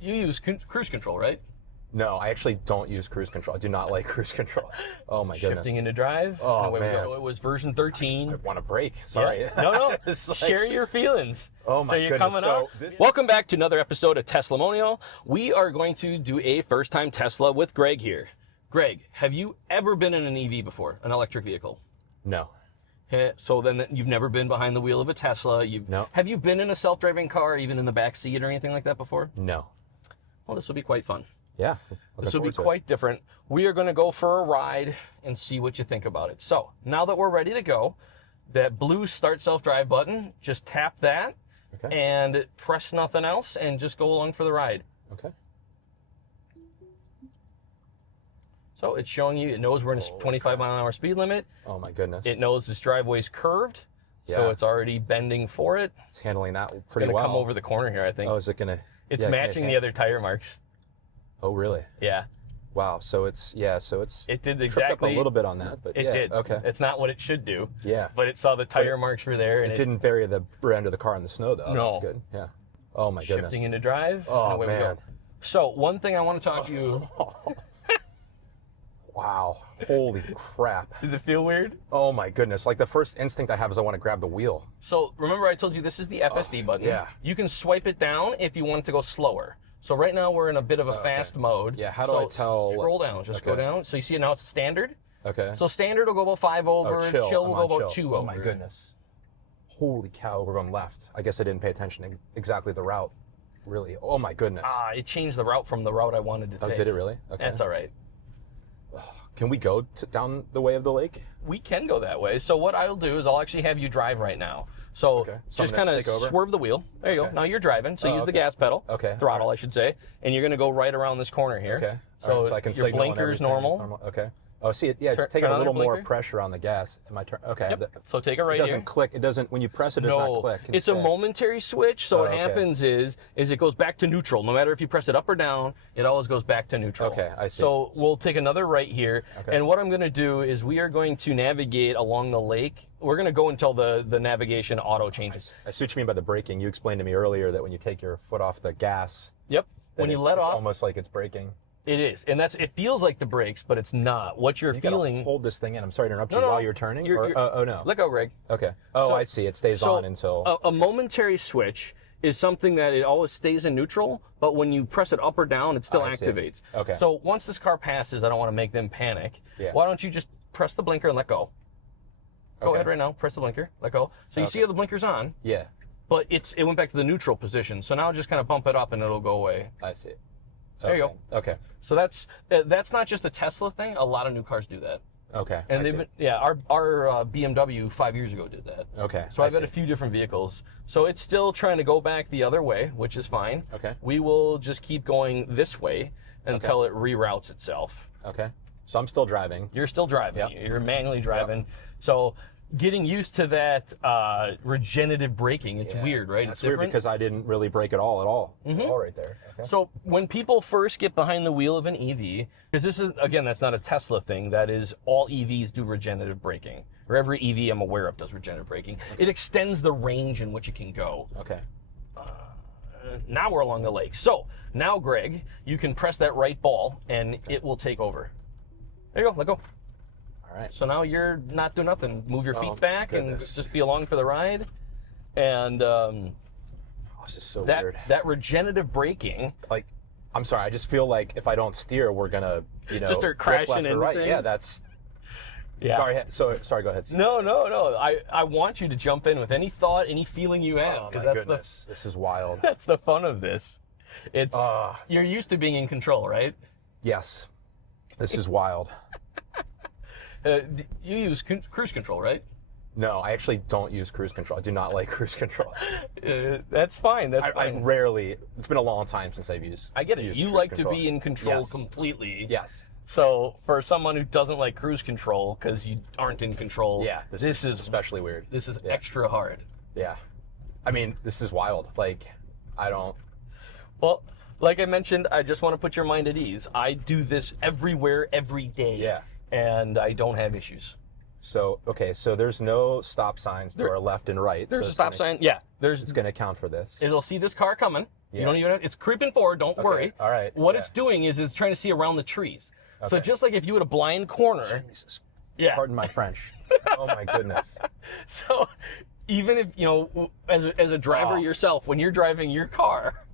you use cruise control, right? No, I actually don't use cruise control. I do not like cruise control. Oh my goodness. Shifting into drive. Oh, and away man. we go. It was version 13. I want to break. Sorry. Yeah. No. It's like- Share your feelings. Oh my so you're goodness. Coming So up. this- Welcome back to another episode of Teslamonial. We are going to do a first-time Tesla with Greg here. Greg, have you ever been in an EV before, an electric vehicle? No. So then you've never been behind the wheel of a Tesla. No. Have you been in a self-driving car, even in the back seat or anything like that before? No. Well, this will be quite fun. Yeah. This will be quite different. We are going to go for a ride and see what you think about it. So now that we're ready to go, that blue start self-drive button, just tap that and press nothing else and just go along for the ride. Okay. So it's showing you, it knows we're in a 25-mile-an-hour speed limit. Oh my goodness. It knows this driveway's curved, so Yeah. it's already bending for it. It's handling that It's pretty going to well. come over the corner here, I think. Oh, is it going to? It's matching the other tire marks. Oh, really? Yeah. Wow. So it's, It did tripped exactly. up a little bit on that, but It yeah. did. Okay. It's not what it should do. Yeah. But it saw the tire marks were there. And It didn't bury the rear end of the car in the snow, though. No. That's good. Yeah. Oh my goodness. Shifting into drive. Oh, and away we man. go. So one thing I want to talk to you. Wow. Holy crap. Does it feel weird? Oh my goodness. Like the first instinct I have is I want to grab the wheel. So remember I told you this is the FSD button. yeah. You can swipe it down if you want it to go slower. So right now we're in a bit of a fast mode. Yeah, how do I tell- Scroll down. Just go Okay. down. So you see now it's standard. Okay. So standard will go about 5 over. Oh, chill. Chill I'm will on go about chill. 2 Oh over. my goodness. Holy cow, we're going left. I guess I didn't pay attention exactly the route. Really. Oh my goodness. It changed the route from the route I wanted to take. Oh, did it really? Okay. That's all right. Can we go down the way of the lake? We can go that way. So what I'll do is I'll actually have you drive right now. So So just I'm kind gonna of take over? swerve the wheel. There you go. Okay. Now you're driving. So use the okay. gas pedal. Okay. Throttle, I should say. And you're going to go right around this corner here. Okay. So, All right, so I can your signal and blinker's everything. It's normal. Okay. Oh, see, it's Turn taking a on little your more blinker. pressure on the gas. Am I turn? Okay. Yep. So take it right It doesn't here. click. It doesn't. When you press it, it does not click. It's a momentary switch. So what okay. happens is it goes back to neutral. No matter if you press it up or down, it always goes back to neutral. Okay, I see. So we'll take another right here. Okay. And what I'm going to do is we are going to navigate along the lake. We're going to go until the navigation auto changes. I see what you mean by the braking. You explained to me earlier that when you take your foot off the gas, Yep. When you let it's off, almost like it's braking. it is. And it feels like the brakes, but it's not. What you're You gotta feeling. hold this thing in. I'm sorry to interrupt you No, while you're turning. Oh no. Let go, Greg. Okay. Oh, So- I see. It stays So on until. a momentary switch is something that it always stays in neutral, but when you press it up or down, it still I see. activates. Okay. So once this car passes, I don't want to make them panic. Yeah. Why don't you just press the blinker and let go? Go Okay. ahead right now. Press the blinker. Let go. So you see how the blinker's on, Yeah. but it went back to the neutral position. So now just kind of bump it up and it'll go away. I see. There you go. Okay. So that's not just a Tesla thing. A lot of new cars do that. Okay. And I they've see. been, our BMW 5 years ago did that. Okay. So I've I got a see. few different vehicles. So it's still trying to go back the other way, which is fine. Okay. We will just keep going this way until it reroutes itself. Okay. So I'm still driving. You're still driving. Yep. You're manually driving. So getting used to that regenerative braking, it's weird, right? That's It's weird different. because I didn't really brake at all. All right there. Okay. So when people first get behind the wheel of an EV, because this is, again, that's not a Tesla thing, that is all EVs do regenerative braking. Or every EV I'm aware of does regenerative braking. It extends the range in which it can go. Okay. Now we're along the lake. So now, Greg, you can press that right ball and it will take over. There you go, let go. All right. So now you're not doing nothing. Move your feet back goodness. and just be along for the ride. And Oh, this is so weird. that regenerative braking, Like, I'm sorry. I just feel like if I don't steer, we're gonna, Just start flip crashing left or into right. things. Yeah, that's. yeah. Go ahead. Sorry. Go ahead. Steve. No. I want you to jump in with any thought, any feeling you have, Oh because my that's goodness. This is wild. that's the fun of this. It's you're used to being in control, right? Yes. This is wild. You use cruise control, right? No, I actually don't use cruise control. I do not like cruise control. That's fine. That's I fine. rarely. It's been a long time since I've used. I get it. used You cruise like control. to be in control Yes. completely. Yes. So for someone who doesn't like cruise control because you aren't in control, Yeah. This is especially weird. This is extra hard. Yeah. I mean, this is wild. Like, I don't. Well, like I mentioned, I just want to put your mind at ease. I do this everywhere, every day. Yeah. And I don't have issues. So, okay, so there's no stop signs to our left and right. There's so a it's stop gonna- sign. Yeah. It's going to account for this. It'll see this car coming. You don't even have, it's creeping forward, don't worry. All right. What it's doing is it's trying to see around the trees. So just like if you had a blind corner. Jesus. Yeah. Pardon my French. Oh my goodness. So even if, you know, as a driver yourself, when you're driving your car,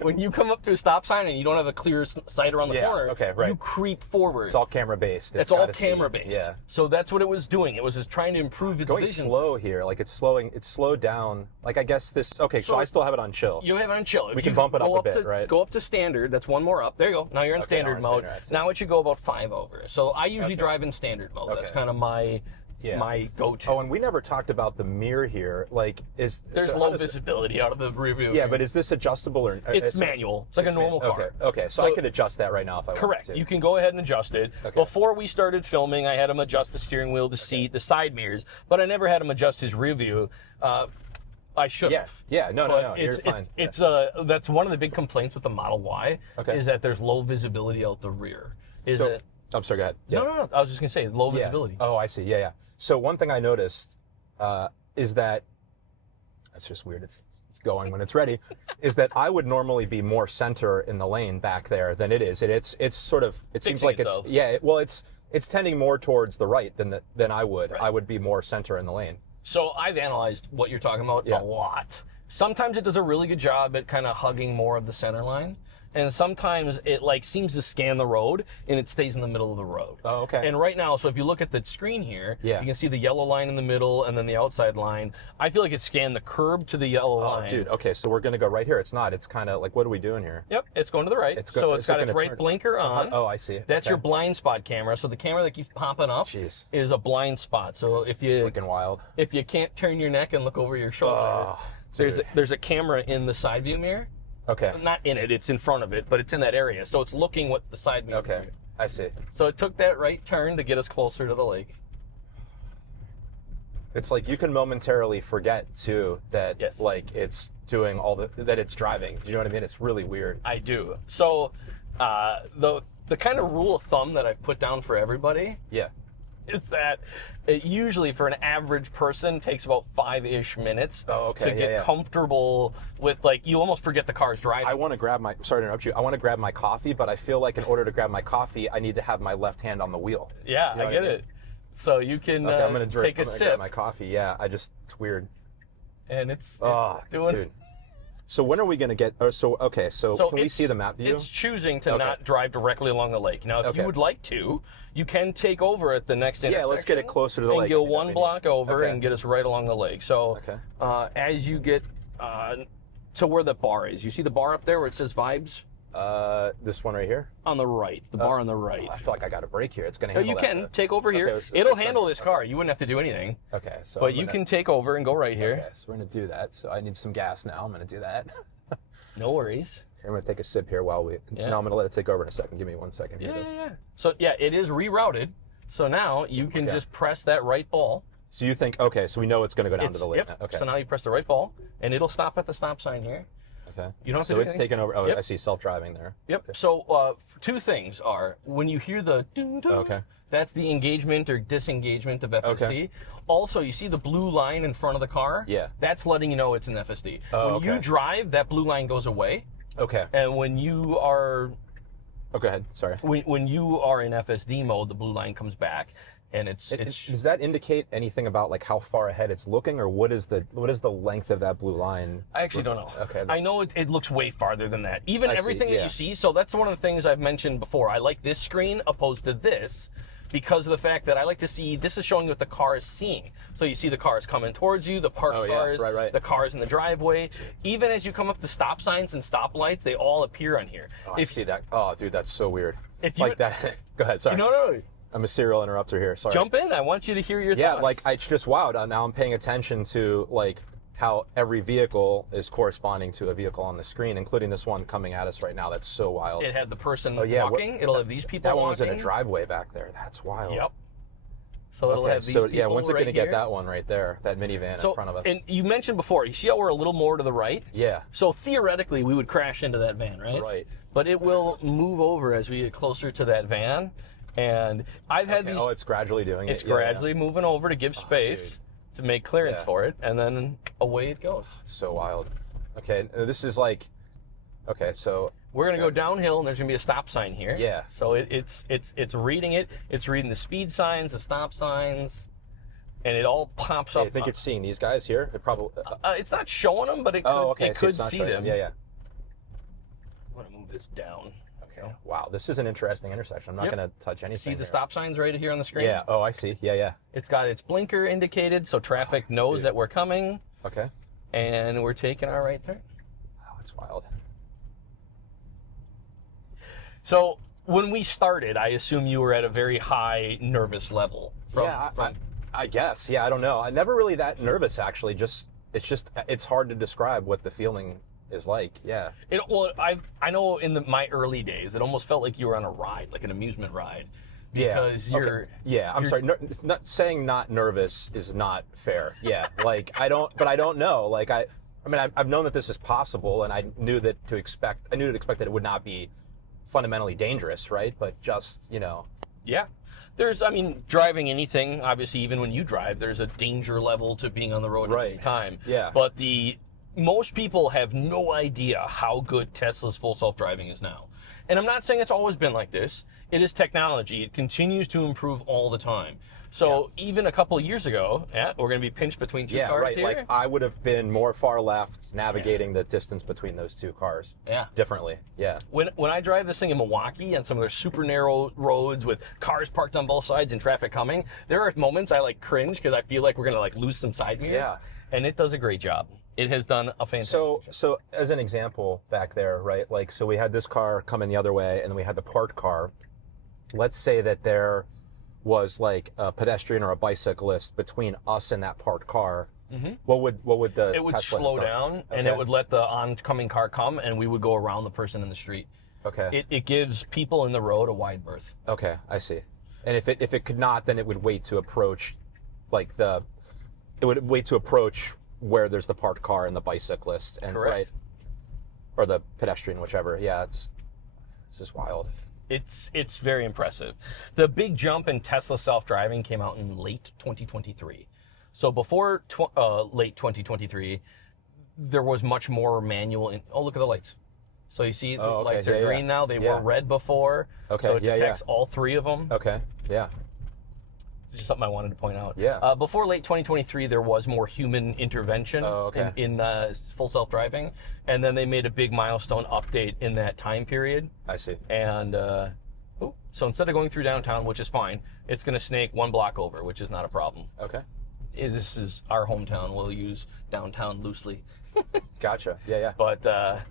when you come up to a stop sign and you don't have a clear sight around the corner, you creep forward. It's all camera based. It's all camera based. Yeah. So that's what it was doing. It was just trying to improve its going vision. slow here. Like it's slowed down. Like I guess this. Okay, so I still have it on chill. You have it on chill. We can bump it up a bit, right? Go up to standard. That's one more up. There you go. Now you're in standard mode. Now it should go about 5 over. So I usually drive in standard mode. That's kind of my go-to. Oh, and we never talked about the mirror here. Like, there's low visibility out of the rear view. Yeah, but is this adjustable or? It's manual. It's like a normal car. Okay. So I could adjust that right now if I want to. You can go ahead and adjust it. Before we started filming, I had him adjust the steering wheel, the seat, the side mirrors, but I never had him adjust his rear view. I should have. Yeah. No. You're fine. It's that's one of the big complaints with the Model Y is that there's low visibility out the rear. I'm sorry. Go ahead. Yeah. No. I was just gonna say low visibility. Oh, I see. Yeah. So one thing I noticed is that it's just weird. It's going when it's ready. Is that I would normally be more center in the lane back there than it is. It's sort of seems like itself. it's tending more towards the right than I would. Right. I would be more center in the lane. So I've analyzed what you're talking about a lot. Sometimes it does a really good job at kind of hugging more of the center line. And sometimes it like seems to scan the road and it stays in the middle of the road. Oh, okay. And right now, so if you look at the screen here, you can see the yellow line in the middle and then the outside line. I feel like it scanned the curb to the yellow line. Oh, dude. Okay, so we're going to go right here. It's not. It's kind of like, what are we doing here? Yep, it's going to the right. It's got its right blinker on. Oh, I see. That's your blind spot camera. So the camera that keeps popping up is a blind spot. So if you freaking wild. If you can't turn your neck and look over your shoulder, there's a camera in the side view mirror. Okay. Not in it, it's in front of it, but it's in that area. So it's looking what the side mirror. Okay, I see. So it took that right turn to get us closer to the lake. It's like you can momentarily forget too that like it's doing that it's driving. Do you know what I mean? It's really weird. I do. So the kind of rule of thumb that I've put down for everybody is that it usually for an average person takes about 5-ish minutes to get comfortable with, like, you almost forget the car's driving. I want to grab sorry to interrupt you, I want to grab my coffee, but I feel like in order to grab my coffee, I need to have my left hand on the wheel. Yeah, you know I get it. So you can I'm gonna take a sip. Grab my coffee, it's weird. And it's doing... Dude. So when are we going to get? So can we see the map view? It's choosing to not drive directly along the lake. Now, if you would like to, you can take over at the next intersection. Yeah, let's get it closer to the lake. And go one block over and get us right along the lake. So as you get to where the bar is, you see the bar up there where it says Vibes? This one right here? On the right, the bar on the right. I feel like I got a break here. It's going to handle You can take over here. It'll handle this car. You wouldn't have to do anything. Okay. So but you can take over and go right here. Okay, so we're going to do that. So I need some gas now. I'm going to do that. No worries. Okay, I'm going to take a sip here while we... No, I'm going to let it take over in a second. Give me 1 second. Yeah. So, it is rerouted. So now you can just press that right ball. So you think, so we know it's going to go down to the lake. Yep. Okay. So now you press the right ball, and it'll stop at the stop sign here. Okay. You don't have to do anything. Taken over. Oh, I see self-driving there. Yep. Okay. So two things are, when you hear the that's the engagement or disengagement of FSD. Okay. Also, you see the blue line in front of the car? Yeah. That's letting you know it's an FSD. When you drive, that blue line goes away. Okay. And when you are... Oh, go ahead. Sorry. When you are in FSD mode, the blue line comes back. And does that indicate anything about like how far ahead it's looking, or what is the length of that blue line? I actually don't know. Okay. I know it looks way farther than that. Even everything that you see. So that's one of the things I've mentioned before. I like this screen opposed to this because of the fact that I like to see, this is showing what the car is seeing. So you see the cars coming towards you, the parked cars, the cars in the driveway. Even as you come up to stop signs and stoplights, they all appear on here. I see that. Oh, dude, that's so weird. If you, like that. Go ahead. Sorry. No. I'm a serial interrupter here. Sorry. Jump in. I want you to hear your thoughts. Yeah, like it's just wild. Now I'm paying attention to like how every vehicle is corresponding to a vehicle on the screen, including this one coming at us right now. That's so wild. It had the person walking. It'll have these people walking. That one was in a driveway back there. That's wild. Yep. So it'll have these people when's it going to get that one right there, that minivan in front of us? And you mentioned before, you see how we're a little more to the right? Yeah. So theoretically, we would crash into that van, right? Right. But it will move over as we get closer to that van. And I've had these... Oh, it's gradually doing it. It's gradually moving over to give space to make clearance for it, and then away it goes. It's so wild. Okay, this is like... Okay, so we're gonna go downhill, and there's gonna be a stop sign here. Yeah. So it's reading it. It's reading the speed signs, the stop signs, and it all pops up. I think it's seeing these guys here. It probably. It's not showing them, but it could, okay. it So could it's not see showing them. Yeah, yeah. I'm gonna move this down. Okay. Wow, this is an interesting intersection. I'm not gonna touch anything. See the here. stop signs right here on the screen? Yeah. Oh, I see. Yeah, yeah. It's got its blinker indicated, so traffic knows that we're coming, Okay. and we're taking our right turn. Wow, that's wild. So when we started, I assume you were at a very high nervous level. I guess. Yeah, I don't know. I'm never really that nervous, actually. It's hard to describe what the feeling is like. Yeah. I know in my early days, it almost felt like you were on a ride, like an amusement ride. Because you're... Okay. Yeah, I'm sorry. It's not saying not nervous is not fair. Yeah, like I don't know. Like I mean, I've known that this is possible, and I knew to expect that it would not be fundamentally dangerous, right? But just, Yeah. Driving anything, obviously, even when you drive, there's a danger level to being on the road at any time. Yeah. But most people have no idea how good Tesla's full self-driving is now. And I'm not saying it's always been like this. It is technology. It continues to improve all the time. So even a couple of years ago, we're going to be pinched between two cars right. here. Like I would have been more far left navigating the distance between those two cars. Yeah. Differently. Yeah. When I drive this thing in Milwaukee on some of their super narrow roads with cars parked on both sides and traffic coming, there are moments I cringe because I feel like we're going to lose some side views. Yeah. And it does a great job. It has done a fantastic job. So as an example back there, right? So we had this car coming the other way, and then we had the parked car. Let's say that there was a pedestrian or a bicyclist between us and that parked car. Mm-hmm. What would the It would Tesla slow down, and it would let the oncoming car come, and we would go around the person in the street. Okay. It gives people in the road a wide berth. Okay, I see. And if it could not, then it would wait to approach, it would wait to approach where there's the parked car and the bicyclist, and Correct. Right, or the pedestrian, whichever. Yeah, this is wild. It's very impressive. The big jump in Tesla self-driving came out in late 2023. So before late 2023, there was much more manual. Look at the lights. So you see the lights are green now. They were red before. Okay. So it detects all three of them. Okay. Yeah. It's just something I wanted to point out. Yeah. Before late 2023, there was more human intervention in full self-driving, and then they made a big milestone update in that time period. I see. And so instead of going through downtown, which is fine, it's going to snake one block over, which is not a problem. Okay. This is our hometown. We'll use downtown loosely. Gotcha. Yeah, yeah. But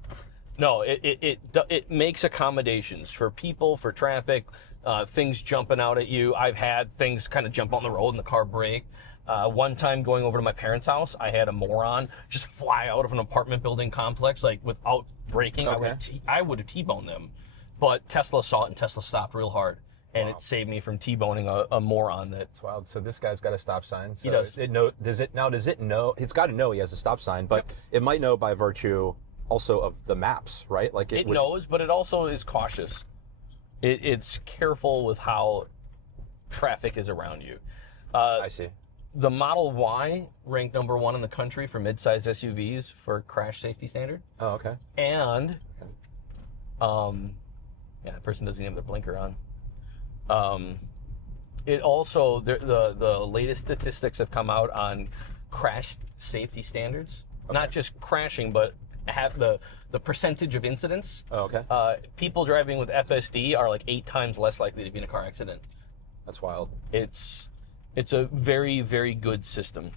no, it makes accommodations for people, for traffic. Things jumping out at you. I've had things kind of jump on the road and the car brake. One time going over to my parents' house, I had a moron just fly out of an apartment building complex, without braking. Okay. I would have T-boned them. But Tesla saw it and Tesla stopped real hard. And it saved me from T-boning a moron that... It's wild. So this guy's got a stop sign. So he does. Does it know? It's got to know he has a stop sign, but it might know by virtue also of the maps, right? It knows, but it also is cautious. It's careful with how traffic is around you. I see. The Model Y ranked #1 in the country for midsize SUVs for crash safety standard. Oh, okay. And, that person doesn't even have their blinker on. It also, the latest statistics have come out on crash safety standards. Okay. Not just crashing, but have the percentage of incidents. Oh, okay. People driving with FSD are 8 times less likely to be in a car accident. That's wild. It's a very, very good system.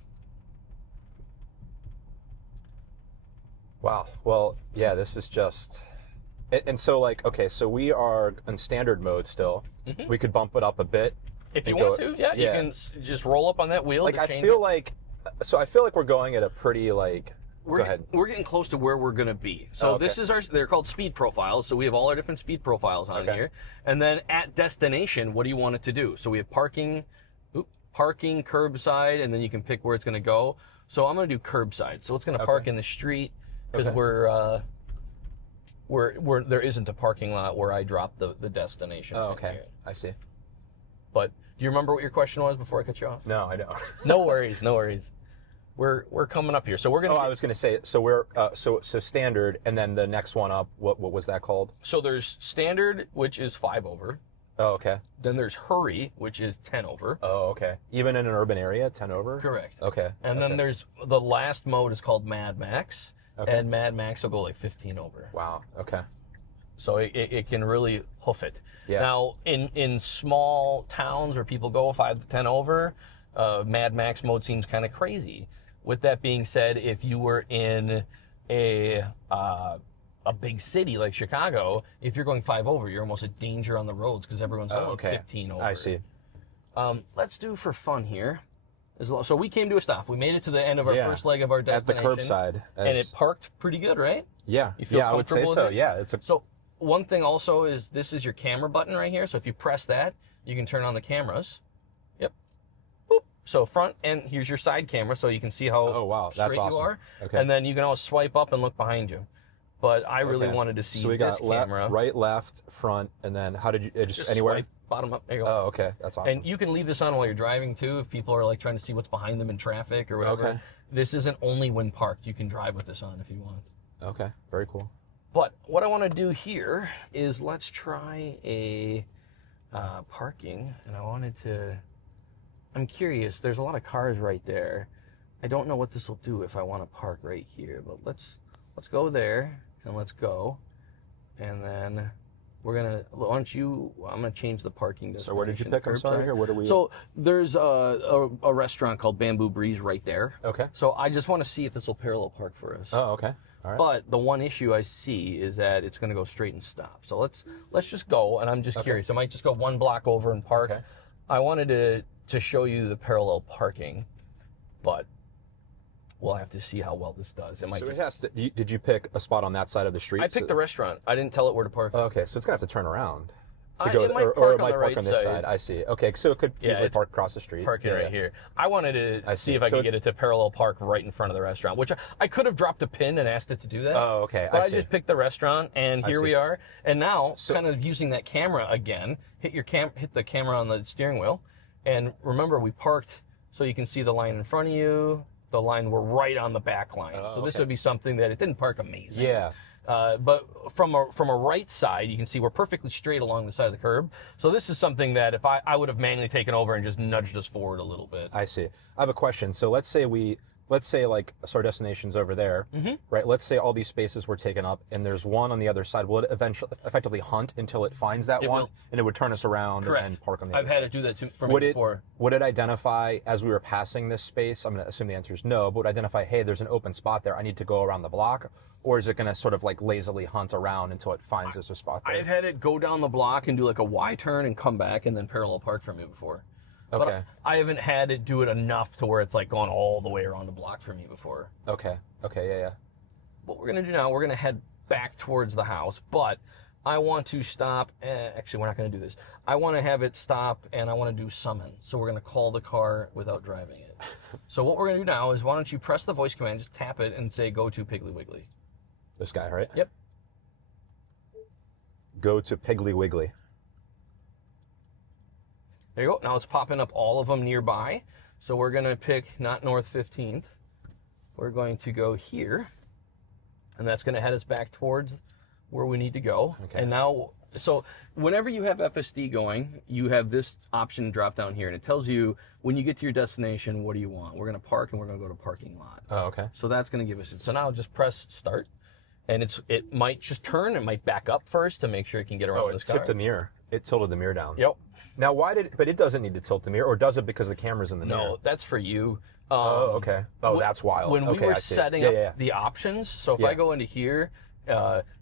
Wow. Well, yeah, this is just... And so, so we are in standard mode still. Mm-hmm. We could bump it up a bit. If you want to, yeah. You can just roll up on that wheel. I feel like we're going at a pretty, Go ahead. We're getting close to where we're going to be. So this is they're called speed profiles. So we have all our different speed profiles on here. And then at destination, what do you want it to do? So we have parking, curbside, and then you can pick where it's going to go. So I'm going to do curbside. So it's going to park in the street because there isn't a parking lot where I drop the destination. Oh, okay. I see. But do you remember what your question was before I cut you off? No, I don't. No worries. we're coming up here. So we're gonna. I was gonna say, so we're so standard, and then the next one up. What was that called? So there's standard, which is 5 over. Oh, okay. Then there's hurry, which is 10 over. Oh, okay. Even in an urban area, 10 over. Correct. Okay. And then there's the last mode is called Mad Max, and Mad Max will go like 15 over. Wow. Okay. So it can really hoof it. Yeah. Now, in small towns where people go 5 to 10 over, Mad Max mode seems kind of crazy. With that being said, if you were in a big city like Chicago, if you're going 5 over, you're almost a danger on the roads because everyone's going 15 over. I see. Let's do for fun here. So we came to a stop. We made it to the end of our first leg of our destination. At the curbside. And it parked pretty good, right? Yeah. You feel I would say comfortable with so. it? Yeah. So one thing also is this is your camera button right here. So if you press that, you can turn on the cameras. Yep. Boop. So front and here's your side camera so you can see how That's straight awesome. you are. Okay. And then you can always swipe up and look behind you. But I really wanted to see so we this got camera. right, left, front, and then how did you just anywhere? Swipe bottom up. There you go. Oh, okay. That's awesome. And you can leave this on while you're driving too if people are like trying to see what's behind them in traffic or whatever. Okay. This isn't only when parked. You can drive with this on if you want. Okay. Very cool. But what I want to do here is let's try a parking. And I'm curious. There's a lot of cars right there. I don't know what this will do if I want to park right here. But let's go there and let's go. And then I'm gonna change the parking destination. So where did you pick? I'm sorry. Here, what are we? So there's a restaurant called Bamboo Breeze right there. Okay. So I just want to see if this will parallel park for us. Oh, okay. All right. But the one issue I see is that it's going to go straight and stop. So let's just go, and I'm just curious. I might just go 1 block over and park. Okay. I wanted to show you the parallel parking, but we'll have to see how well this does. It might. So it has to. Did you pick a spot on that side of the street? I picked the restaurant. I didn't tell it where to park. Okay, so it's gonna have to turn around to It go, might or park it might on the park right on this side. side. I see. Okay, so it could easily park across the street. Parking right here. I wanted to see if I could get it to parallel park right in front of the restaurant, which I could have dropped a pin and asked it to do that. Oh, okay. But I see. just picked the restaurant, and here we are. And now, So- kind of using that camera again, hit the camera on the steering wheel, and remember we parked so you can see the line in front of you. The line we're right on the back line, so this would be something that it didn't park amazing. Yeah. But from a right side, you can see we're perfectly straight along the side of the curb. So this is something that if I would have manually taken over and just nudged us forward a little bit. I see. I have a question. So let's say like so our destination's over there, right? Let's say all these spaces were taken up, and there's one on the other side. Will it effectively hunt until it finds that one, and it would turn us around and park on the other I've side? had it do that for me before. Would it identify as we were passing this space? I'm going to assume the answer is no, but would it identify, hey, there's an open spot there, I need to go around the block? Or is it going to sort of like lazily hunt around until it finds there's a spot there? I've had it go down the block and do like a Y turn and come back and then parallel park for me before. Okay. But I haven't had it do it enough to where it's like gone all the way around the block for me before. Okay. Yeah. What we're going to do now, we're going to head back towards the house, but I want to stop. Actually, we're not going to do this. I want to have it stop, and I want to do summon. So we're going to call the car without driving it. So what we're going to do now is why don't you press the voice command, just tap it, and say, go to Piggly Wiggly. This guy, right? Yep. Go to Piggly Wiggly. There you go. Now it's popping up all of them nearby. So we're going to pick not North 15th. We're going to go here, and that's going to head us back towards where we need to go. Okay. And now, so whenever you have FSD going, you have this option drop down here, and it tells you when you get to your destination, what do you want? We're going to park, and we're going to go to parking lot. Oh, okay. So that's going to give us it. So now just press start, and it might just turn. It might back up first to make sure it can get around this car. It tipped the mirror. It tilted the mirror down. Yep. Now, but it doesn't need to tilt the mirror, or does it because the camera's in the mirror? No, that's for you. Okay. Oh, that's wild. When we okay, were I see. setting up the options, so if I go into here,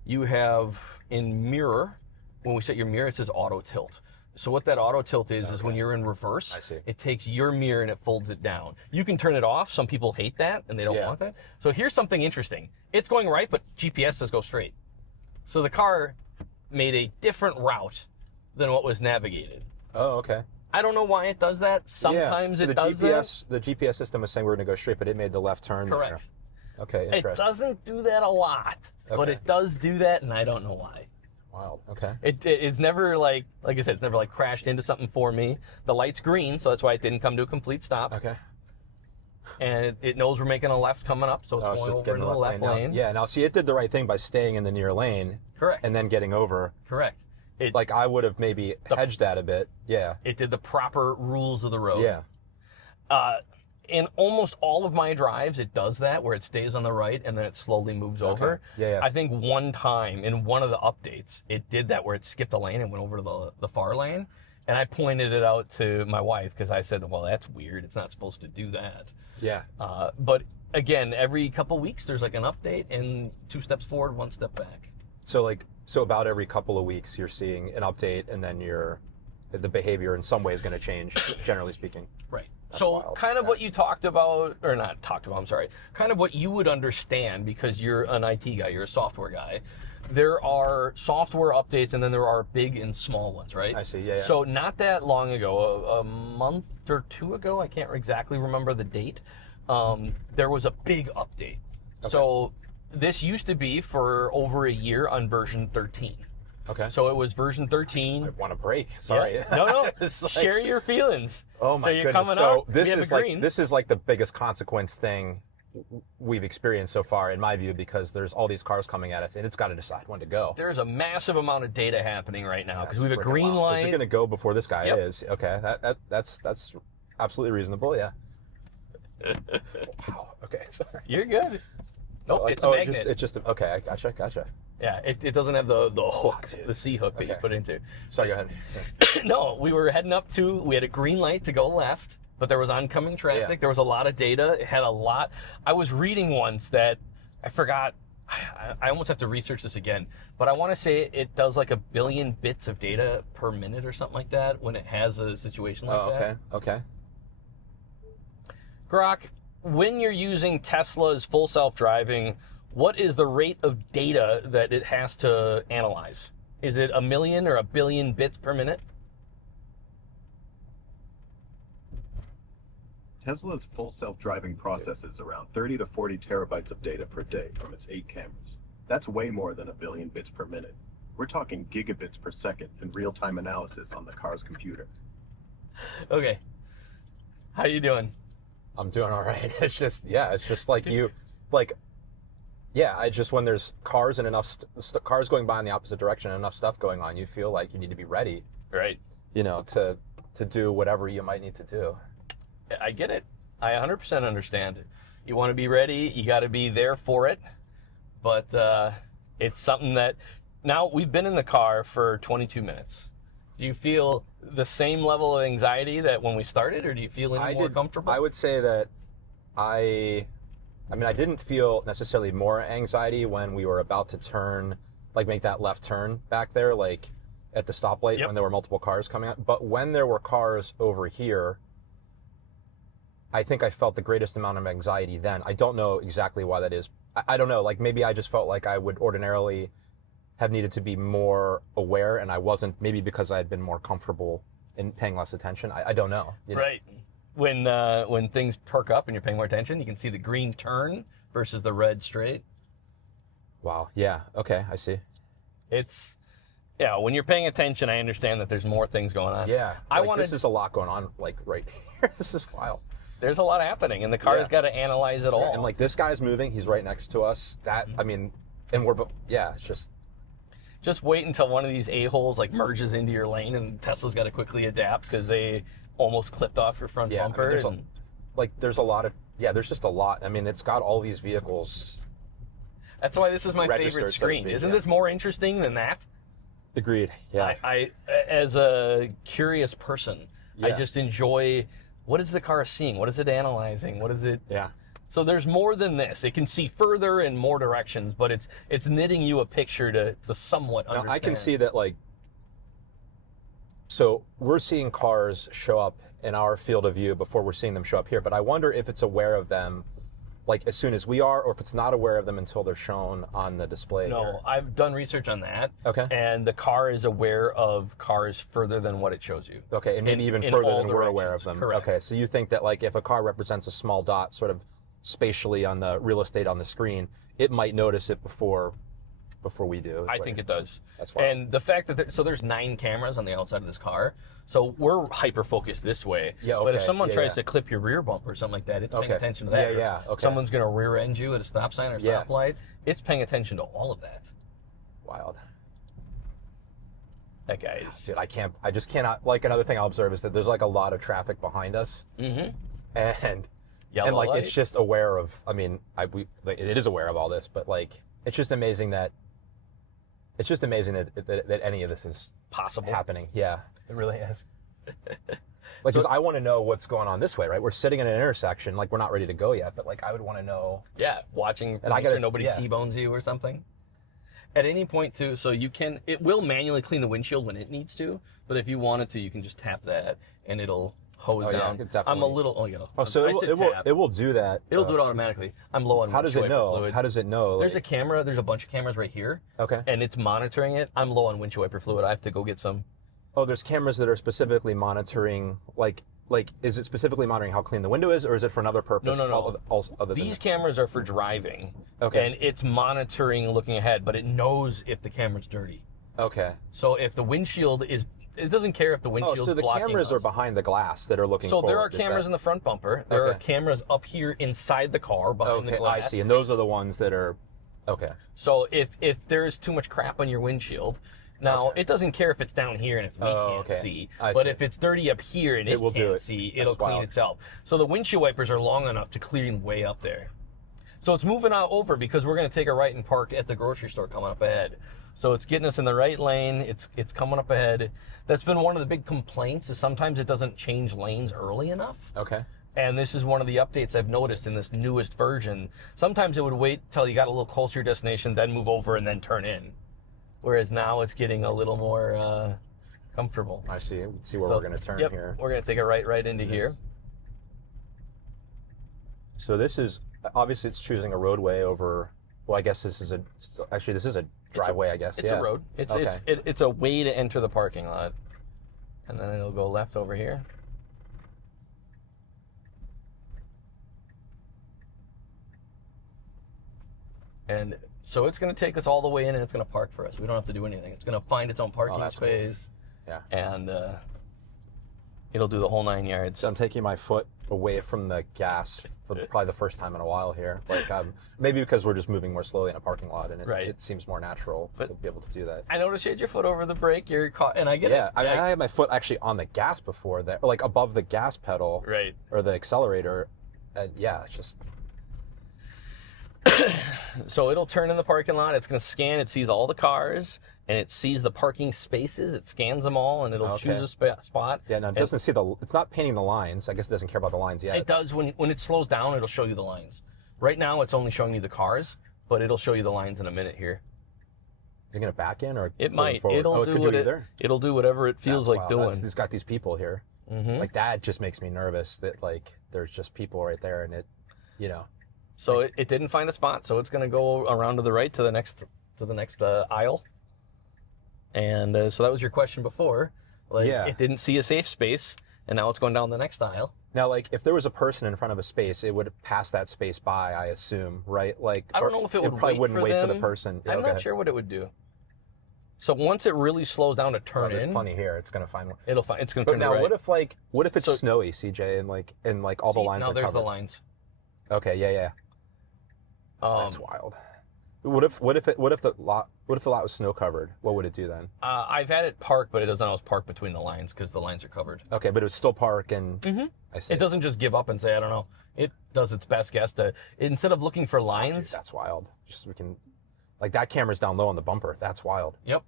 you have in mirror, when we set your mirror, it says auto tilt. So what that auto tilt is when you're in reverse, I see. it takes your mirror and it folds it down. You can turn it off. Some people hate that and they don't want that. So here's something interesting. It's going right, but GPS says go straight. So the car made a different route than what was navigated. Oh, okay. I don't know why it does that. Sometimes it does that. The GPS system was saying we were going to go straight, but it made the left turn. Correct. There. Okay, It interesting. doesn't do that a lot, but it does do that, and I don't know why. Wild. Okay. It's never like I said, it's never like crashed into something for me. The light's green, so that's why it didn't come to a complete stop. Okay. and it knows we're making a left coming up, so it's going over into the left lane. Yeah, now see, it did the right thing by staying in the near lane. Correct. And then getting over. Correct. Like, I would have maybe hedged that a bit. Yeah. It did the proper rules of the road. Yeah. In almost all of my drives, it does that, where it stays on the right and then it slowly moves over. Yeah. I think one time in one of the updates, it did that where it skipped a lane and went over to the far lane. And I pointed it out to my wife because I said, well, that's weird. It's not supposed to do that. Yeah. But again, every couple weeks, there's like an update and 2 steps forward, 1 step back. So about every couple of weeks, you're seeing an update, and then the behavior in some way is going to change, generally speaking. Right. That's so wild. kind of what you talked about, or not talked about, I'm sorry, kind of what you would understand because you're an IT guy, you're a software guy. There are software updates, and then there are big and small ones, right? I see, yeah. So not that long ago, a month or 2 ago, I can't exactly remember the date, there was a big update. Okay. So this used to be for over a year on version 13. Okay. So it was version 13. I want a break. Sorry. Yeah. No. Share your feelings. Oh my so you're goodness. Coming so up, this is like the biggest consequence thing we've experienced so far, in my view, because there's all these cars coming at us, and it's got to decide when to go. There's a massive amount of data happening right now because we have a green light. So you're going to go before this guy is. Okay. That's absolutely reasonable. Yeah. Wow. Okay. Sorry. You're good. Nope, it's a magnet. It's just okay. I gotcha. Yeah, it doesn't have the hook, the C hook that you put into. Sorry, go ahead. No, we were heading up we had a green light to go left, but there was oncoming traffic. Yeah. There was a lot of data. It had a lot. I was reading once that I forgot. I almost have to research this again, but I want to say it does like 1 billion bits of data per minute or something like that when it has a situation like that. Okay. Grok, when you're using Tesla's full self-driving, what is the rate of data that it has to analyze? Is it 1 million or 1 billion bits per minute? Tesla's full self-driving processes around 30 to 40 terabytes of data per day from its 8 cameras. That's way more than 1 billion bits per minute. We're talking gigabits per second in real-time analysis on the car's computer. Okay. How you doing? I'm doing all right. It's just like when there's cars and enough cars going by in the opposite direction and enough stuff going on, you feel like you need to be ready. Right. To do whatever you might need to do. I get it. I 100% understand it. You want to be ready. You got to be there for it. But it's something that now we've been in the car for 22 minutes. Do you feel the same level of anxiety that when we started, or do you feel any more comfortable? I would say that I didn't feel necessarily more anxiety when we were about to turn, like make that left turn back there, like at the stoplight when there were multiple cars coming out. But when there were cars over here, I think I felt the greatest amount of anxiety then. I don't know exactly why that is. I don't know, like maybe I just felt like I would ordinarily have needed to be more aware, and I wasn't, maybe because I had been more comfortable in paying less attention. I don't know. Right. When things perk up and you're paying more attention, you can see the green turn versus the red straight. Wow. Yeah. Okay. I see. When you're paying attention, I understand that there's more things going on. Yeah. This is a lot going on, like right here. This is wild. There's a lot happening, and the car's got to analyze it all. Yeah, and like this guy's moving, he's right next to us. It's just wait until one of these a-holes like merges into your lane, and Tesla's got to quickly adapt because they almost clipped off your front bumper. There's just a lot. I mean, it's got all these vehicles. That's why this is my favorite screen. Isn't this more interesting than that? Agreed. Yeah. I as a curious person, I just enjoy. What is the car seeing? What is it analyzing? What is it? Yeah. So there's more than this. It can see further in more directions, but it's knitting you a picture to somewhat understand. Now, I can see that, so we're seeing cars show up in our field of view before we're seeing them show up here, but I wonder if it's aware of them as soon as we are, or if it's not aware of them until they're shown on the display. No, here. I've done research on that. Okay. And the car is aware of cars further than what it shows you. Okay, and maybe even further than we're aware of them. Correct. Okay, so you think that if a car represents a small dot sort of spatially on the real estate on the screen, it might notice it before before we do. I think it does. That's wild. And the fact that so there's 9 cameras on the outside of this car, so we're hyper focused this way. Yeah, But if okay. someone Yeah, tries yeah. to clip your rear bumper or something like that, it's paying attention to that. Yeah, Or yeah, if okay. someone's going to rear end you at a stop sign or Yeah. stoplight, it's paying attention to all of that. Wild. That guy is. Dude, I just cannot, like, another thing I'll observe is that there's, like, a lot of traffic behind us. Mm-hmm. And Yellow like, light. it's just aware of, I mean, it is aware of all this, but, like, it's just amazing that any of this is Possible. happening. Yeah, it really is. Like, because I want to know what's going on this way, right? We're sitting in an intersection, like, we're not ready to go yet, but, like, I would want to know. Yeah, watching, And I make gotta- sure nobody yeah. T-bones you or something. At any point, too, so it will manually clean the windshield when it needs to, but if you wanted to, you can just tap that, and it'll hose Oh, yeah, down. it definitely- I'm a little, Oh, so it will do that. It'll do it automatically. I'm low on How does it windshield wiper know? fluid. How does it know? There's a like- camera. There's a bunch of cameras right here. Okay. And it's monitoring it. I'm low on windshield wiper fluid. I have to go get some. Oh, there's cameras that are specifically monitoring, like, is it specifically monitoring how clean the window is, or is it for another purpose? No. Other than These cameras are for driving. Okay. And it's monitoring, looking ahead, but it knows if the camera's dirty. Okay. So if the windshield is, it doesn't care if the Oh, windshield's so the blocking cameras are us. behind the glass that are looking So forward. there are is cameras that- in the front bumper. There are Okay. cameras up here inside the car behind the Okay, glass. I see. And those are the ones that are, okay. So if there's too much crap on your windshield, now it doesn't care if it's down here and if we Oh, can't okay. see. I But see. if it's dirty up here and it will do can't it. see, That's it'll clean wild. itself. So the windshield wipers are long enough to clean way up there. So it's moving out over because we're going to take a right and park at the grocery store coming up ahead. So it's getting us in the right lane. It's coming up ahead. That's been one of the big complaints is sometimes it doesn't change lanes early enough. Okay. And this is one of the updates I've noticed in this newest version. Sometimes it would wait till you got a little closer to your destination, then move over and then turn in. Whereas now it's getting a little more comfortable. I see. Let's see where So, we're going to turn yep, here. We're going to take a right into here. So this is, obviously it's choosing a roadway over, well, I guess this is a driveway, I guess. It's yeah. a road. It's Okay. it's a way to enter the parking lot. And then it'll go left over here. And so it's going to take us all the way in and it's going to park for us. We don't have to do anything. It's going to find its own parking that's cool. space. Yeah. And it'll do the whole 9 yards. So I'm taking my foot away from the gas for probably the first time in a while here. Like, maybe because we're just moving more slowly in a parking lot, and Right. it seems more natural to be able to do that. I noticed you had your foot over the brake. You're caught, and I get Yeah, it. I had my foot actually on the gas before that, like above the gas pedal, Right. or the accelerator, and yeah, it's just So it'll turn in the parking lot. It's going to scan. It sees all the cars, and it sees the parking spaces. It scans them all, and it'll Okay. choose a spot. yeah. No, it doesn't see the. It's not painting the lines. I guess it doesn't care about the lines yet. It does when it slows down. It'll show you the lines. Right now, it's only showing you the cars, but it'll show you the lines in a minute here. Is it gonna back in or It going might. forward? It'll it do could what do either. it'll do whatever it feels That's like wild. doing. It's got these people here. Mm-hmm. Like that just makes me nervous that like there's just people right there, and it, you know. So it didn't find a spot, so it's going to go around to the right to the next aisle. And so that was your question before. Like, Yeah. It didn't see a safe space, and now it's going down the next aisle. Now, like, if there was a person in front of a space, it would pass that space by, I assume, right? Like, I don't know if it would probably wait wouldn't for wait for the them. person. I'm Okay. not sure what it would do. So once it really slows down to Oh, turn there's in, plenty here. It's gonna find one. it's going to But turn to now, the right. what if it's So- snowy, CJ, and like all the See, lines now are there's covered? the lines. Okay, yeah. That's Um, wild. What if the lot was snow covered? What would it do then? I've had it park, but it doesn't always park between the lines because the lines are covered. Okay, but it would still park and I see. It doesn't just give up and say, I don't know. It does its best guess to, instead of looking for Dude, lines. that's wild. Just we can, like that camera's down low on the bumper. That's wild. Yep.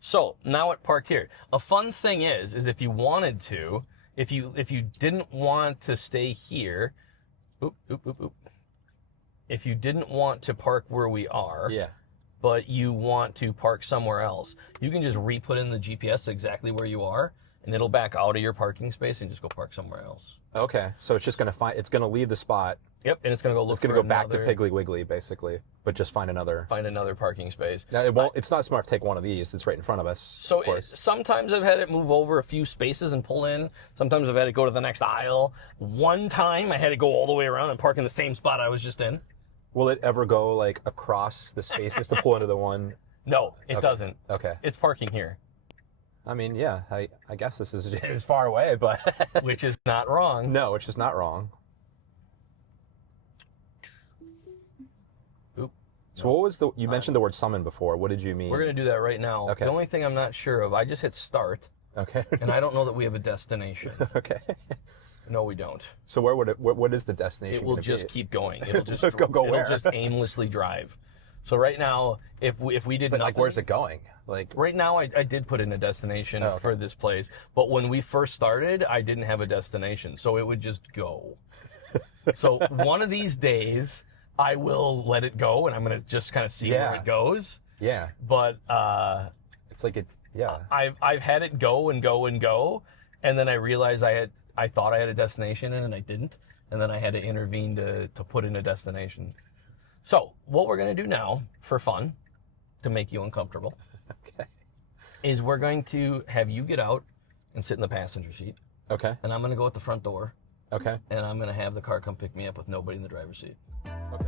So now it parked here. A fun thing is if you wanted to, if you didn't want to stay here, if you didn't want to park where we are, Yeah. but you want to park somewhere else, you can just re-put in the GPS exactly where you are, and it'll back out of your parking space and just go park somewhere else. Okay, so it's just it's gonna leave the spot. Yep, and it's gonna go look. It's gonna for go back to another- Piggly Wiggly, basically, but just find another. Find another parking space. Now, it won't. It's not smart to take one of these. It's right in front of us. So of course. sometimes I've had it move over a few spaces and pull in. Sometimes I've had it go to the next aisle. One time I had to go all the way around and park in the same spot I was just in. Will it ever go like across the spaces to pull into the one? No, it doesn't. Okay. It's parking here. I mean, yeah, I guess this is far away, but Which is not wrong. no, it's just not wrong. Oop. So what was you mentioned the word summon before. What did you mean? We're going to do that right now. Okay. The only thing I'm not sure of, I just hit start, Okay. and I don't know that we have a destination. Okay. No, we don't. So where would it? What is the destination? It will gonna just be? keep going. It'll just Go it'll where? just aimlessly drive. So right now, if we did But nothing, like, where's it going? Like, right now, I did put in a destination okay. for this place, but when we first started, I didn't have a destination, so it would just go. So one of these days, I will let it go, and I'm going to just kind of see where it goes. yeah, But it's like it. Yeah. I've had it go and go and go, and then I realized I thought I had a destination, and I didn't, and then I had to intervene to put in a destination. So what we're going to do now, for fun, to make you uncomfortable, Okay. is we're going to have you get out and sit in the passenger seat, Okay. and I'm going to go at the front door, Okay. and I'm going to have the car come pick me up with nobody in the driver's seat. Okay.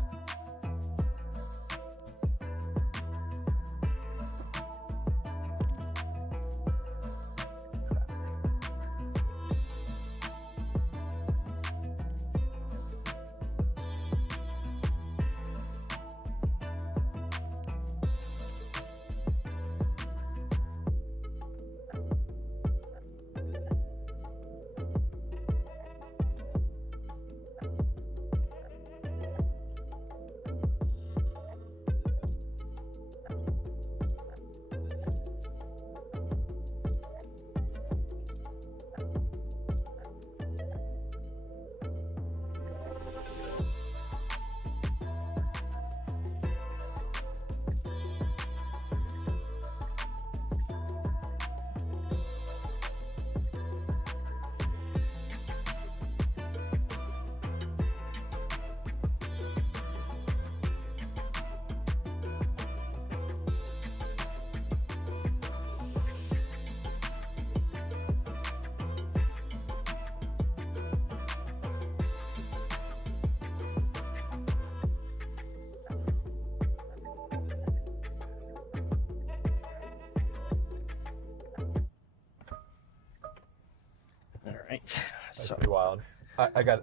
All right. That's So pretty wild. I got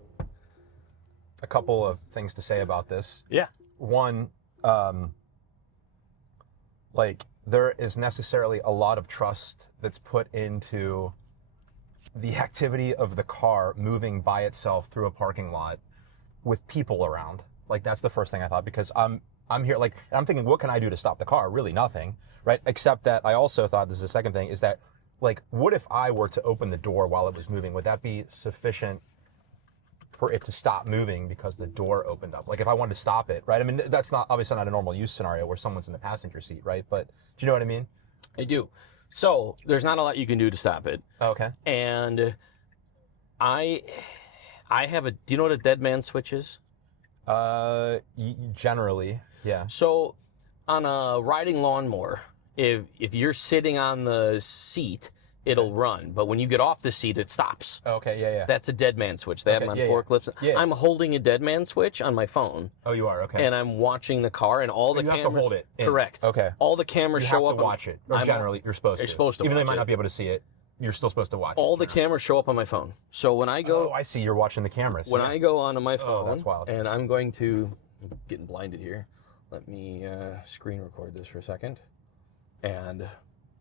a couple of things to say about this. yeah, One, like, there is necessarily a lot of trust that's put into the activity of the car moving by itself through a parking lot with people around. Like, that's the first thing I thought, because I'm here, like, I'm thinking, what can I do to stop the car? Really nothing, right? Except that I also thought, this is the second thing, is that, like, what if I were to open the door while it was moving? Would that be sufficient for it to stop moving because the door opened up? Like, if I wanted to stop it, right? I mean, that's not obviously not a normal use scenario where someone's in the passenger seat, right? But do you know what I mean? I do. So there's not a lot you can do to stop it. Oh, okay. And I have a. Do you know what a dead man switch is? Generally, yeah. So on a riding lawnmower, if you're sitting on the seat, it'll run. But when you get off the seat, it stops. Okay, yeah. That's a dead man switch. They have them on forklifts. Yeah. I'm holding a dead man switch on my phone. Oh, you are, okay. And I'm watching the car, and all the you cameras. have to hold it in. Correct. Okay. All the cameras You show have up. to watch it. Or generally, you're supposed to. You're supposed to Even though you watch might it. not be able to see it, you're still supposed to watch it. All the cameras show up on my phone. So when I go. Oh, I see. You're watching the cameras. When I go onto my phone, that's wild. and I'm going to, I'm getting blinded here. Let me screen record this for a second. And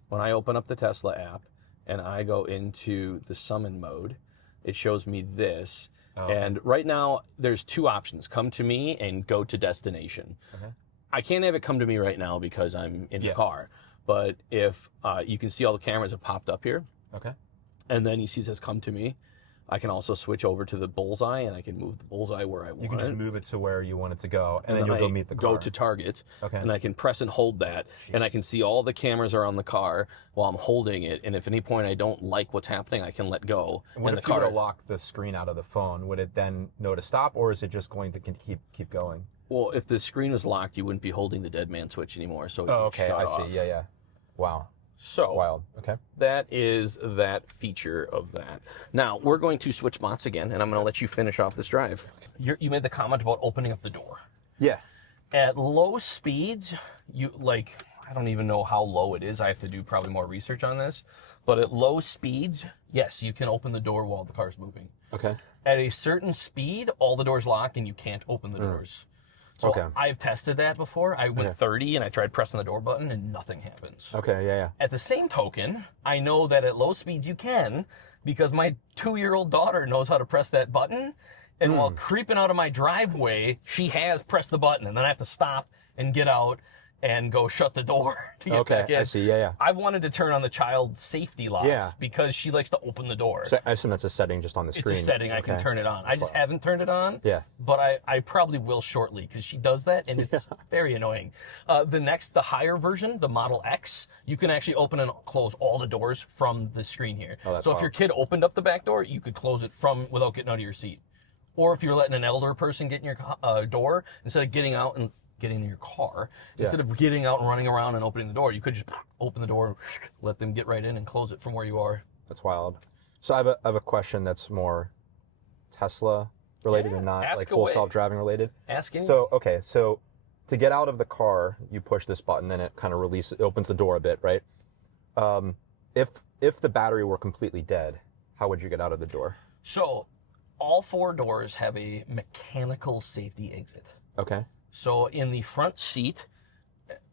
when I open up the Tesla app and I go into the summon mode, it shows me this. And right now, there's two options: come to me and go to destination. I can't have it come to me right now because I'm in the car. But if you can see all the cameras have popped up here, Okay. and then you see it says come to me, I can also switch over to the bullseye, and I can move the bullseye where I want. You can just move it to where you want it to go, and then then you'll go I meet the car. Go to target, Okay. and I can press and hold that, and I can see all the cameras are on the car while I'm holding it. And if at any point I don't like what's happening, I can let go. What and if the car you were to lock the screen out of the phone? Would it then know to stop, or is it just going to keep going? Well, if the screen was locked, you wouldn't be holding the dead man switch anymore. So it Oh, would okay. shut I off. see. Yeah. Wow. So Wild. Okay. that is that feature of that. Now we're going to switch spots again, and I'm going to let you finish off this drive. You made the comment about opening up the door. Yeah. At low speeds, I don't even know how low it is. I have to do probably more research on this. But at low speeds, yes, you can open the door while the car's moving. Okay. At a certain speed, all the doors lock and you can't open the doors. So Okay. I've tested that before. I went 30 and I tried pressing the door button and nothing happens. Okay, yeah. At the same token, I know that at low speeds you can, because my 2-year-old daughter knows how to press that button. And while creeping out of my driveway, she has pressed the button, and then I have to stop and get out and go shut the door to get back in. I see, yeah. I've wanted to turn on the child safety locks Yeah. because she likes to open the door. So I assume that's a setting just on the screen. It's a setting I can turn it on. I just haven't turned it on. Yeah. But I probably will shortly, because she does that and it's very annoying. The higher version, the Model X, you can actually open and close all the doors from the screen here. Oh, that's so if wild. your kid opened up the back door, you could close it without getting out of your seat. Or if you're letting an elder person get in your door, instead of getting out and getting in your car, instead of getting out and running around and opening the door, you could just open the door, let them get right in and close it from where you are. That's wild. So I have a question that's more Tesla related and not ask like full away. Self-driving related. Asking. So to get out of the car, you push this button and it kind of opens the door a bit, right? If the battery were completely dead, how would you get out of the door? So all 4 doors have a mechanical safety exit. Okay. So in the front seat,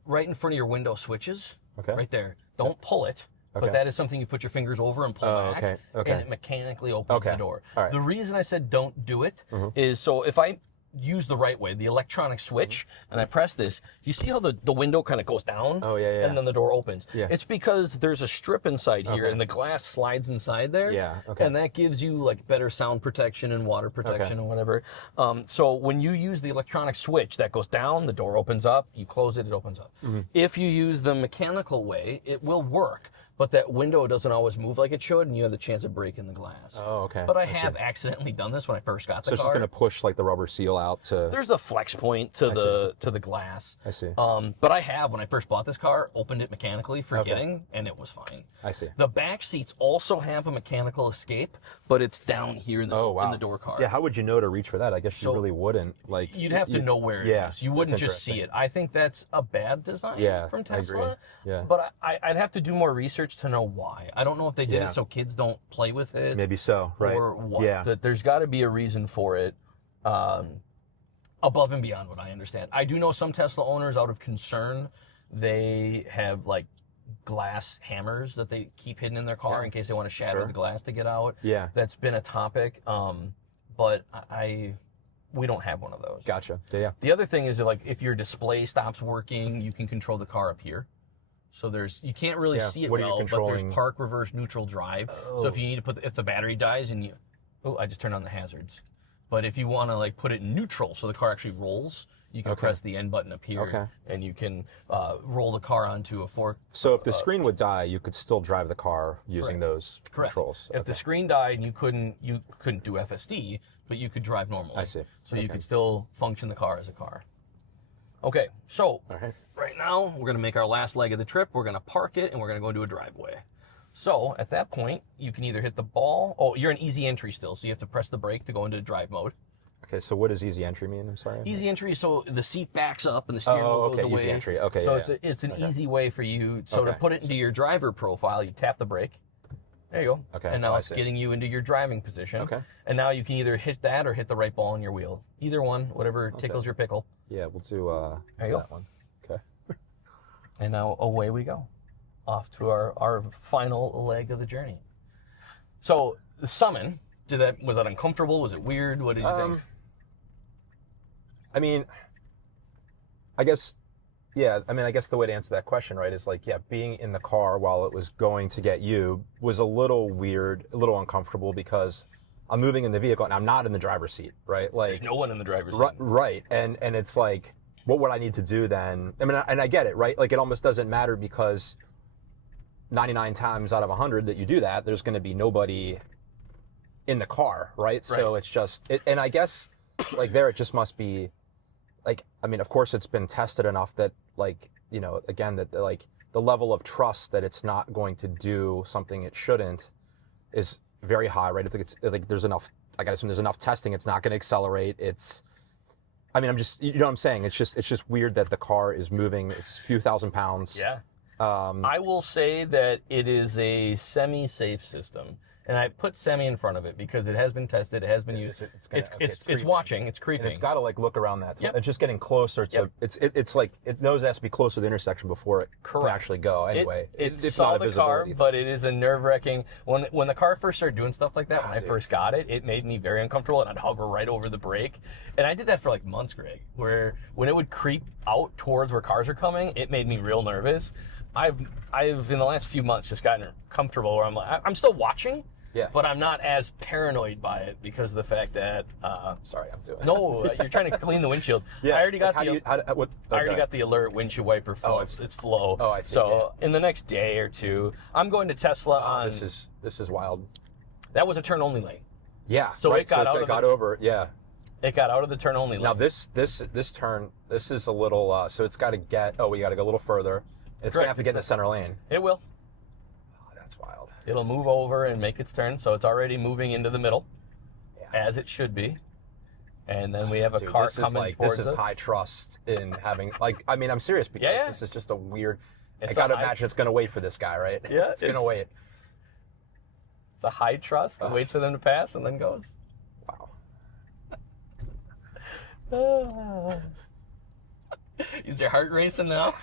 right in front of your window switches, right there, don't pull it, but that is something you put your fingers over and pull back, and it mechanically opens the door. All right. The reason I said don't do it is so if I use the right way, the electronic switch, and I press this, you see how the window kind of goes down? Oh, yeah. And then the door opens. Yeah. It's because there's a strip inside here, and the glass slides inside there. Yeah, okay. And that gives you like better sound protection and water protection and whatever. So when you use the electronic switch, that goes down, the door opens up, you close it, it opens up. If you use the mechanical way, it will work, but that window doesn't always move like it should, and you have the chance of breaking the glass. Oh, okay. But I have accidentally done this when I first got the So it's car. just going to push like the rubber seal out to... There's a flex point to the glass. I see. But I have, when I first bought this car, opened it mechanically, forgetting, and it was fine. I see. The back seats also have a mechanical escape, but it's down here in the, in the door car. Yeah, how would you know to reach for that? I guess you really wouldn't. Like You'd have to know where it is. You wouldn't just see it. I think that's a bad design from Tesla. I agree. Yeah. But I'd have to do more research to know why. I don't know if they did it so kids don't play with it. Maybe so, right? Or what. Yeah. But there's got to be a reason for it. Above and beyond what I understand. I do know some Tesla owners, out of concern, they have like glass hammers that they keep hidden in their car in case they want to shatter the glass to get out. Yeah. That's been a topic. But we don't have one of those. Gotcha. Yeah. The other thing is that, like, if your display stops working, you can control the car up here. So you can't really see it well, but there's park, reverse, neutral, drive. So if you need to if the battery dies and I just turned on the hazards. But if you want to like put it in neutral so the car actually rolls, you can press the N button up here and you can roll the car onto a fork. So if the screen would die, you could still drive the car using those controls. If the screen died, you couldn't do FSD, but you could drive normally. I see. So you could still function the car as a car. Okay, so right now we're going to make our last leg of the trip. We're going to park it and we're going to go to a driveway. So at that point, you can either hit the ball. Oh, you're in easy entry still, so you have to press the brake to go into drive mode. Okay, so what does easy entry mean? I'm sorry. Easy entry, so the seat backs up and the steering wheel goes away. Easy entry. Okay, so it's an easy way for you. So to put it into your driver profile, you tap the brake. There you go. Okay. And now it's getting you into your driving position. Okay. And now you can either hit that or hit the right ball on your wheel. Either one, whatever tickles your pickle. Yeah, we'll do that one. Okay. And now away we go, off to our final leg of the journey. So the summon, was that uncomfortable? Was it weird? What did you think? I mean, I guess the way to answer that question, right, is like, being in the car while it was going to get you was a little weird, a little uncomfortable because I'm moving in the vehicle and I'm not in the driver's seat, right? Like, there's no one in the driver's seat. Right. And it's like, what would I need to do then? I mean, and I get it, right? Like, it almost doesn't matter because 99 times out of 100 that you do that, there's going to be nobody in the car, right? So it's just, and I guess, like, there it just must be, like, I mean, of course it's been tested enough that, like, you know, again, that, like, the level of trust that it's not going to do something it shouldn't is very high, right? It's like there's enough, I gotta assume there's enough testing, it's not going to accelerate, it's, I mean, I'm just, you know what I'm saying? It's just weird that the car is moving. It's a few thousand pounds. Yeah. I will say that it is a semi-safe system. And I put semi in front of it because it has been tested, it has been used. It's watching, it's creeping. And it's got to like look around that. Yep. It's just getting closer to. Yep. It's like it knows it has to be close to the intersection before it can actually go. Anyway, it's saw not a the car, visibility but it is a nerve-wracking. When the car first started doing stuff like that, when I first got it, it made me very uncomfortable, and I'd hover right over the brake. And I did that for like months, Greg. Where when it would creep out towards where cars are coming, it made me real nervous. I've in the last few months just gotten comfortable where I'm still watching. Yeah. But I'm not as paranoid by it because of the fact that. Sorry, I'm doing. No, you're trying to clean the windshield. Yeah. I already got I already got the alert windshield wiper flow. It's flow. Oh, I see. So in the next day or two, I'm going to Tesla on. This is wild. That was a turn only lane. Yeah. So right, it got out it of got over. Yeah. It got out of the turn only lane. Now this turn, this is a little. So it's got to get. Oh, we got to go a little further. It's gonna have to get in the center lane. It will. Oh, that's wild. It'll move over and make its turn, so it's already moving into the middle, as it should be. And then we have a car coming towards us. This is high trust in having, like, I mean, I'm serious because this is just a weird. I got to imagine it's going to wait for this guy, right? Yeah, it's going to wait. It's a high trust. It waits for them to pass and then goes. Wow. Is your heart racing now?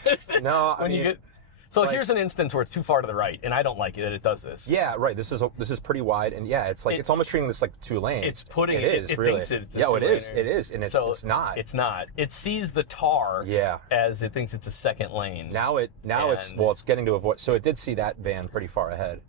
No, I mean. So here's an instance where it's too far to the right, and I don't like it that it does this. Yeah, right. This is pretty wide, and yeah, it's like it's almost treating this like 2 lanes. It's putting it is really. Thinks it's it is, and it's not. It's not. It sees the tar. Yeah. As it thinks it's a second lane. It's getting to avoid. So it did see that van pretty far ahead.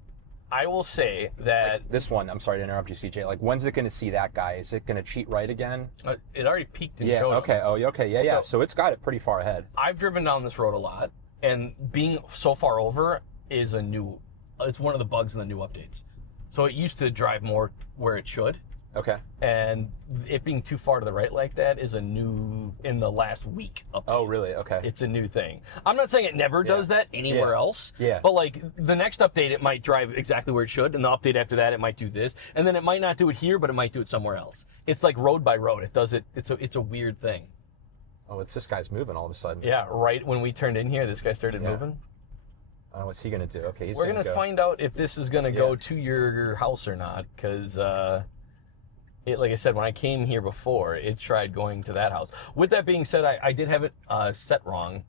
I will say that like this one. I'm sorry to interrupt you, CJ. Like, when's it going to see that guy? Is it going to cheat right again? It already peaked and showed him. Okay. Oh, okay. Yeah. So it's got it pretty far ahead. I've driven down this road a lot. And being so far over is it's one of the bugs in the new updates. So it used to drive more where it should. Okay. And it being too far to the right like that is a new, in the last week update. Oh, really? Okay. It's a new thing. I'm not saying it never does that anywhere else. Yeah. But like the next update, it might drive exactly where it should. And the update after that, it might do this. And then it might not do it here, but it might do it somewhere else. It's like road by road. It does it. It's a weird thing. Oh, it's this guy's moving all of a sudden. Yeah, right when we turned in here, this guy started moving. Oh, what's he going to do? Okay, we're going to find out if this is going to go to your house or not, because, like I said, when I came here before, it tried going to that house. With that being said, I did have it set wrong.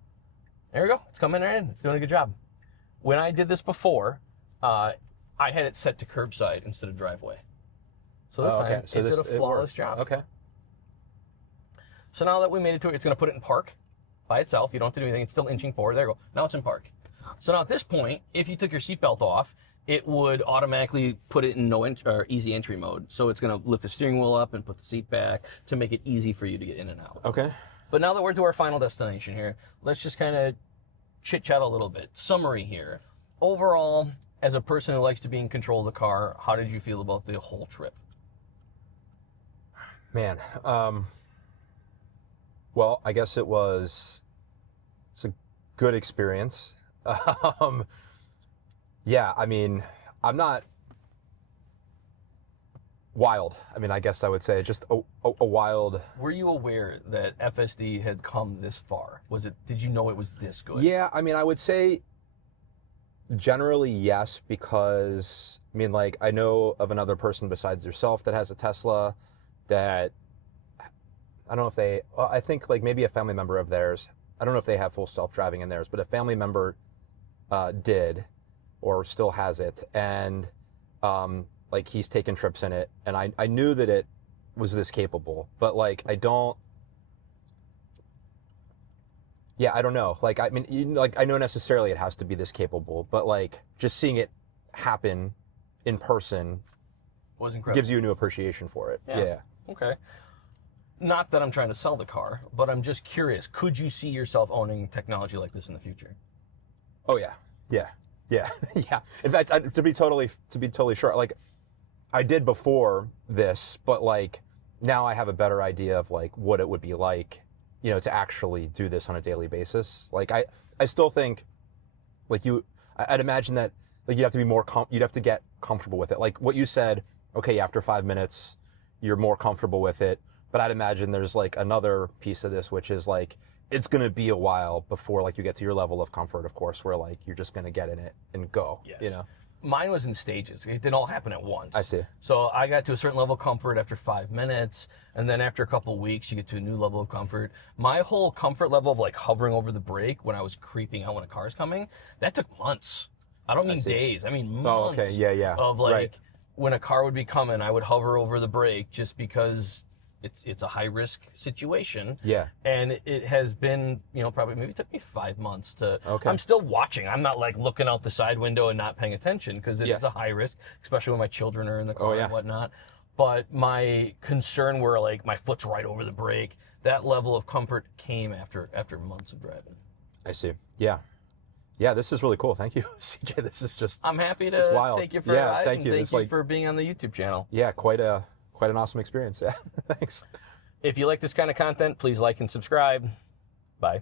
There we go. It's coming right in. It's doing a good job. When I did this before, I had it set to curbside instead of driveway. So this time, it did a flawless job. Okay. So now that we made it to it, it's going to put it in park by itself. You don't have to do anything. It's still inching forward. There you go. Now it's in park. So now at this point, if you took your seatbelt off, it would automatically put it in easy entry mode. So it's going to lift the steering wheel up and put the seat back to make it easy for you to get in and out. Okay. But now that we're to our final destination here, let's just kind of chit-chat a little bit. Summary here. Overall, as a person who likes to be in control of the car, how did you feel about the whole trip? Man, well, I guess it's a good experience. Yeah, I mean, I'm not wild. I mean, I guess I would say just a wild. Were you aware that FSD had come this far? Did you know it was this good? Yeah, I mean, I would say generally yes, because I mean, like, I know of another person besides yourself that has a Tesla that I don't know if I think like maybe a family member of theirs, I don't know if they have full self-driving in theirs, but a family member did or still has it. And like he's taken trips in it. And I knew that it was this capable, but like, I don't know. Like, I mean, like I know necessarily it has to be this capable, but like just seeing it happen in person was incredible. Gives you a new appreciation for it. Yeah. Okay. Not that I'm trying to sell the car, but I'm just curious. Could you see yourself owning technology like this in the future? Oh yeah. In fact, to be totally sure, like I did before this, but like now I have a better idea of like what it would be like, you know, to actually do this on a daily basis. Like I still think, like I'd imagine that like you'd have to be you'd have to get comfortable with it. Like what you said, okay, after 5 minutes, you're more comfortable with it. But I'd imagine there's like another piece of this, which is like, it's going to be a while before like you get to your level of comfort, of course, where like you're just going to get in it and go, Yes. you know? Mine was in stages. It didn't all happen at once. I see. So I got to a certain level of comfort after 5 minutes, and then after a couple of weeks, you get to a new level of comfort. My whole comfort level of like hovering over the brake when I was creeping out when a car's coming, that took months. I don't mean days. I mean months. Oh, okay. Yeah. Of like Right. when a car would be coming, I would hover over the brake just because it's a high risk situation. Yeah. And it has been, probably maybe it took me 5 months to. Okay. I'm still watching. I'm not like looking out the side window and not paying attention because it is a high risk, especially when my children are in the car and whatnot. But my concern where like my foot's right over the brake, that level of comfort came after months of driving. I see. Yeah. Yeah, this is really cool. Thank you, CJ. This is just. I'm happy to it's wild. take you for a ride. Thank you. Thank you for being on the YouTube channel. Yeah, quite an awesome experience. Yeah, thanks. If you like this kind of content, please like and subscribe. Bye.